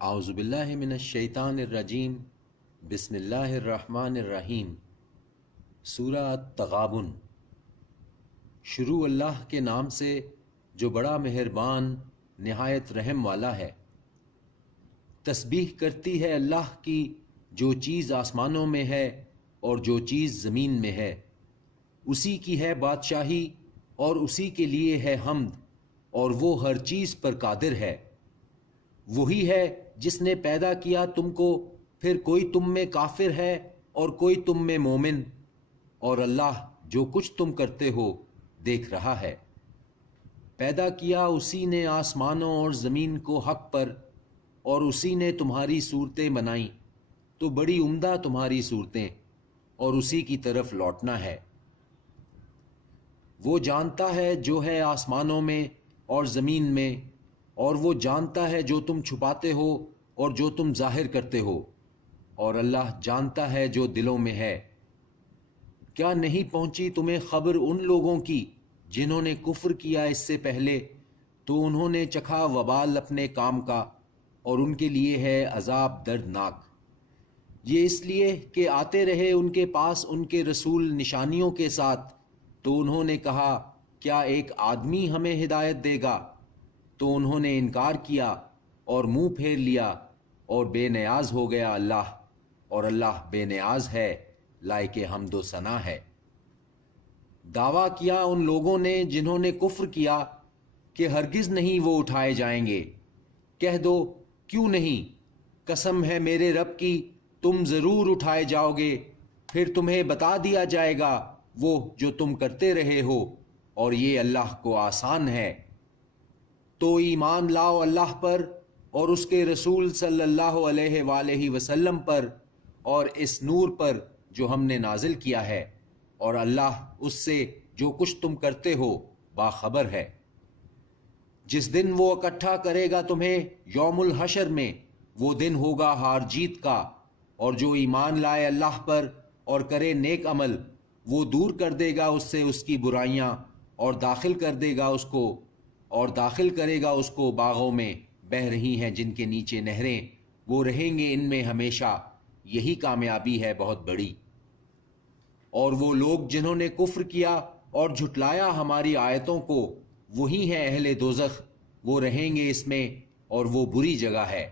اعوذ باللہ من الشیطان الرجیم بسم اللہ الرحمن الرحیم۔ سورہ التغابن۔ شروع اللہ کے نام سے جو بڑا مہربان نہایت رحم والا ہے۔ تسبیح کرتی ہے اللہ کی جو چیز آسمانوں میں ہے اور جو چیز زمین میں ہے، اسی کی ہے بادشاہی اور اسی کے لیے ہے حمد، اور وہ ہر چیز پر قادر ہے۔ وہی ہے جس نے پیدا کیا تم کو، پھر کوئی تم میں کافر ہے اور کوئی تم میں مومن، اور اللہ جو کچھ تم کرتے ہو دیکھ رہا ہے۔ پیدا کیا اسی نے آسمانوں اور زمین کو حق پر، اور اسی نے تمہاری صورتیں بنائیں تو بڑی عمدہ تمہاری صورتیں، اور اسی کی طرف لوٹنا ہے۔ وہ جانتا ہے جو ہے آسمانوں میں اور زمین میں، اور وہ جانتا ہے جو تم چھپاتے ہو اور جو تم ظاہر کرتے ہو، اور اللہ جانتا ہے جو دلوں میں ہے۔ کیا نہیں پہنچی تمہیں خبر ان لوگوں کی جنہوں نے کفر کیا اس سے پہلے، تو انہوں نے چکھا وبال اپنے کام کا، اور ان کے لیے ہے عذاب دردناک۔ یہ اس لیے کہ آتے رہے ان کے پاس ان کے رسول نشانیوں کے ساتھ، تو انہوں نے کہا کیا ایک آدمی ہمیں ہدایت دے گا؟ تو انہوں نے انکار کیا اور منہ پھیر لیا، اور بے نیاز ہو گیا اللہ، اور اللہ بے نیاز ہے، لائق حمد و ثنا ہے۔ دعویٰ کیا ان لوگوں نے جنہوں نے کفر کیا کہ ہرگز نہیں وہ اٹھائے جائیں گے۔ کہہ دو کیوں نہیں، قسم ہے میرے رب کی تم ضرور اٹھائے جاؤ گے، پھر تمہیں بتا دیا جائے گا وہ جو تم کرتے رہے ہو، اور یہ اللہ کو آسان ہے۔ تو ایمان لاؤ اللہ پر اور اس کے رسول صلی اللہ علیہ وآلہ وسلم پر، اور اس نور پر جو ہم نے نازل کیا ہے، اور اللہ اس سے جو کچھ تم کرتے ہو باخبر ہے۔ جس دن وہ اکٹھا کرے گا تمہیں یوم الحشر میں، وہ دن ہوگا ہار جیت کا، اور جو ایمان لائے اللہ پر اور کرے نیک عمل، وہ دور کر دے گا اس سے اس کی برائیاں، اور داخل کر دے گا اس کو، اور داخل کرے گا اس کو باغوں میں بہہ رہی ہیں جن کے نیچے نہریں، وہ رہیں گے ان میں ہمیشہ، یہی کامیابی ہے بہت بڑی۔ اور وہ لوگ جنہوں نے کفر کیا اور جھٹلایا ہماری آیتوں کو، وہی ہیں اہل دوزخ، وہ رہیں گے اس میں، اور وہ بری جگہ ہے۔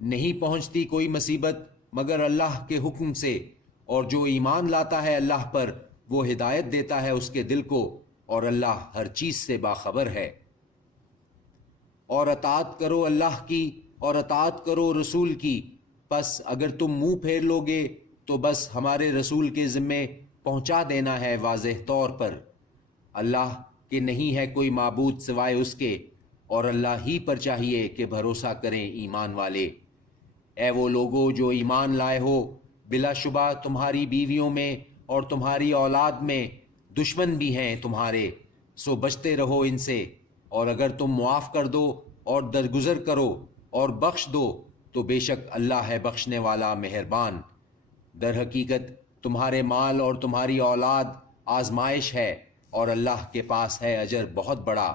نہیں پہنچتی کوئی مصیبت مگر اللہ کے حکم سے، اور جو ایمان لاتا ہے اللہ پر وہ ہدایت دیتا ہے اس کے دل کو، اور اللہ ہر چیز سے باخبر ہے۔ اور اطاعت کرو اللہ کی اور اطاعت کرو رسول کی، پس اگر تم منہ پھیر لوگے تو بس ہمارے رسول کے ذمے پہنچا دینا ہے واضح طور پر۔ اللہ کہ نہیں ہے کوئی معبود سوائے اس کے، اور اللہ ہی پر چاہیے کہ بھروسہ کریں ایمان والے۔ اے وہ لوگو جو ایمان لائے ہو، بلا شبہ تمہاری بیویوں میں اور تمہاری اولاد میں دشمن بھی ہیں تمہارے، سو بچتے رہو ان سے، اور اگر تم معاف کر دو اور درگزر کرو اور بخش دو تو بے شک اللہ ہے بخشنے والا مہربان۔ در حقیقت تمہارے مال اور تمہاری اولاد آزمائش ہے، اور اللہ کے پاس ہے اجر بہت بڑا۔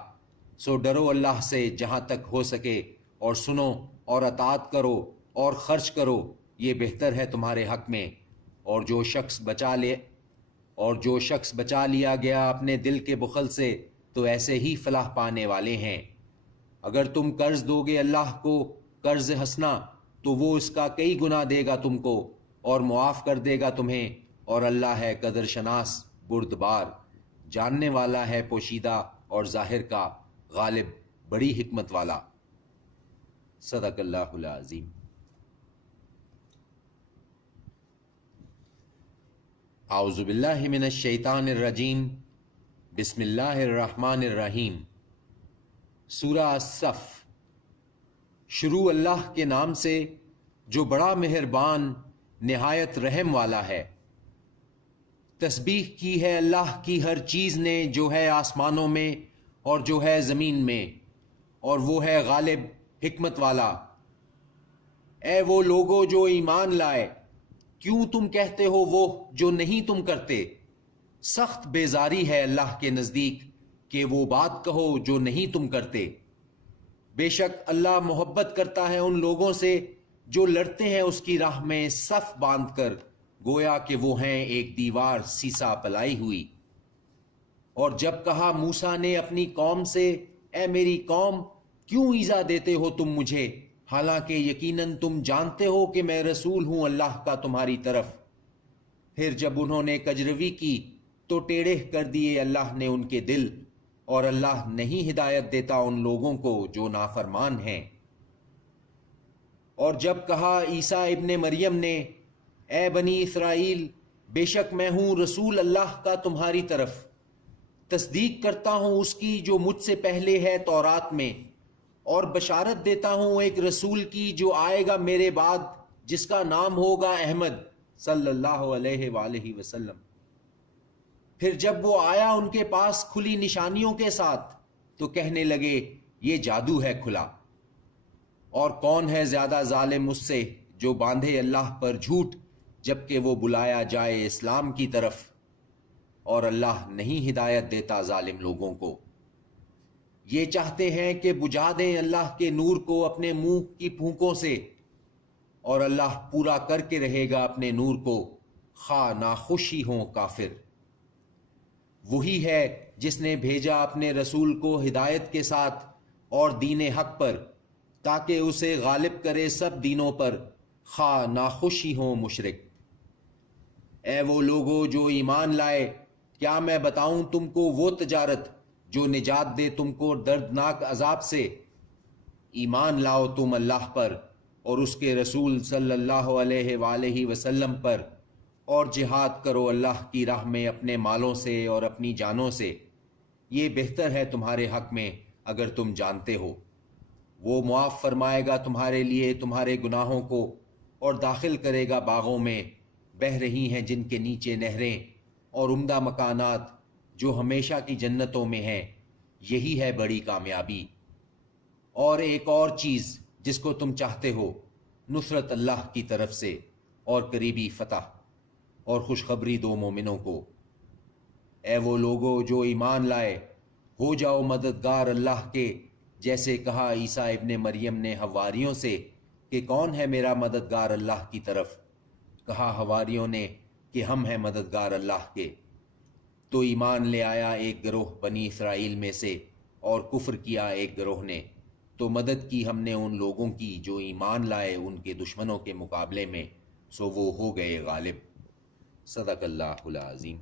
سو ڈرو اللہ سے جہاں تک ہو سکے، اور سنو اور اطاعت کرو اور خرچ کرو، یہ بہتر ہے تمہارے حق میں۔ اور جو شخص بچا لیا گیا اپنے دل کے بخل سے، تو ایسے ہی فلاح پانے والے ہیں۔ اگر تم قرض دو گے اللہ کو قرض حسنا، تو وہ اس کا کئی گنا دے گا تم کو، اور معاف کر دے گا تمہیں، اور اللہ ہے قدر شناس بردبار، جاننے والا ہے پوشیدہ اور ظاہر کا، غالب بڑی حکمت والا۔ صدق اللہ العظیم۔ اعوذ باللہ من الشیطان الرجیم بسم اللہ الرحمن الرحیم۔ سورہ الصف۔ شروع اللہ کے نام سے جو بڑا مہربان نہایت رحم والا ہے۔ تسبیح کی ہے اللہ کی ہر چیز نے جو ہے آسمانوں میں اور جو ہے زمین میں، اور وہ ہے غالب حکمت والا۔ اے وہ لوگو جو ایمان لائے، کیوں تم کہتے ہو وہ جو نہیں تم کرتے؟ سخت بیزاری ہے اللہ کے نزدیک کہ وہ بات کہو جو نہیں تم کرتے۔ بے شک اللہ محبت کرتا ہے ان لوگوں سے جو لڑتے ہیں اس کی راہ میں صف باندھ کر، گویا کہ وہ ہیں ایک دیوار سیسا پلائی ہوئی۔ اور جب کہا موسیٰ نے اپنی قوم سے، اے میری قوم کیوں ایذا دیتے ہو تم مجھے، حالانکہ یقیناً تم جانتے ہو کہ میں رسول ہوں اللہ کا تمہاری طرف۔ پھر جب انہوں نے کجروی کی تو ٹیڑھے کر دیے اللہ نے ان کے دل، اور اللہ نہیں ہدایت دیتا ان لوگوں کو جو نافرمان ہیں۔ اور جب کہا عیسیٰ ابن مریم نے، اے بنی اسرائیل بے شک میں ہوں رسول اللہ کا تمہاری طرف، تصدیق کرتا ہوں اس کی جو مجھ سے پہلے ہے تورات میں، اور بشارت دیتا ہوں ایک رسول کی جو آئے گا میرے بعد، جس کا نام ہوگا احمد صلی اللہ علیہ وآلہ وسلم۔ پھر جب وہ آیا ان کے پاس کھلی نشانیوں کے ساتھ تو کہنے لگے یہ جادو ہے کھلا، اور کون ہے زیادہ ظالم اس سے جو باندھے اللہ پر جھوٹ جبکہ وہ بلایا جائے اسلام کی طرف، اور اللہ نہیں ہدایت دیتا ظالم لوگوں کو۔ یہ چاہتے ہیں کہ بجھا دیں اللہ کے نور کو اپنے منہ کی پھونکوں سے، اور اللہ پورا کر کے رہے گا اپنے نور کو، خواہ ناخوشی ہوں کافر۔ وہی ہے جس نے بھیجا اپنے رسول کو ہدایت کے ساتھ اور دین حق پر، تاکہ اسے غالب کرے سب دینوں پر، خواہ ناخوشی ہوں مشرک۔ اے وہ لوگو جو ایمان لائے، کیا میں بتاؤں تم کو وہ تجارت جو نجات دے تم کو دردناک عذاب سے؟ ایمان لاؤ تم اللہ پر اور اس کے رسول صلی اللہ علیہ وآلہ وسلم پر، اور جہاد کرو اللہ کی راہ میں اپنے مالوں سے اور اپنی جانوں سے، یہ بہتر ہے تمہارے حق میں اگر تم جانتے ہو۔ وہ معاف فرمائے گا تمہارے لیے تمہارے گناہوں کو، اور داخل کرے گا باغوں میں بہہ رہی ہیں جن کے نیچے نہریں، اور عمدہ مکانات جو ہمیشہ کی جنتوں میں ہیں، یہی ہے بڑی کامیابی۔ اور ایک اور چیز جس کو تم چاہتے ہو، نصرت اللہ کی طرف سے اور قریبی فتح، اور خوشخبری دو مومنوں کو۔ اے وہ لوگو جو ایمان لائے، ہو جاؤ مددگار اللہ کے، جیسے کہا عیسیٰ ابن مریم نے حواریوں سے کہ کون ہے میرا مددگار اللہ کی طرف؟ کہا حواریوں نے کہ ہم ہیں مددگار اللہ کے۔ تو ایمان لے آیا ایک گروہ بنی اسرائیل میں سے، اور کفر کیا ایک گروہ نے، تو مدد کی ہم نے ان لوگوں کی جو ایمان لائے ان کے دشمنوں کے مقابلے میں، سو وہ ہو گئے غالب۔ صدق اللہ العظیم۔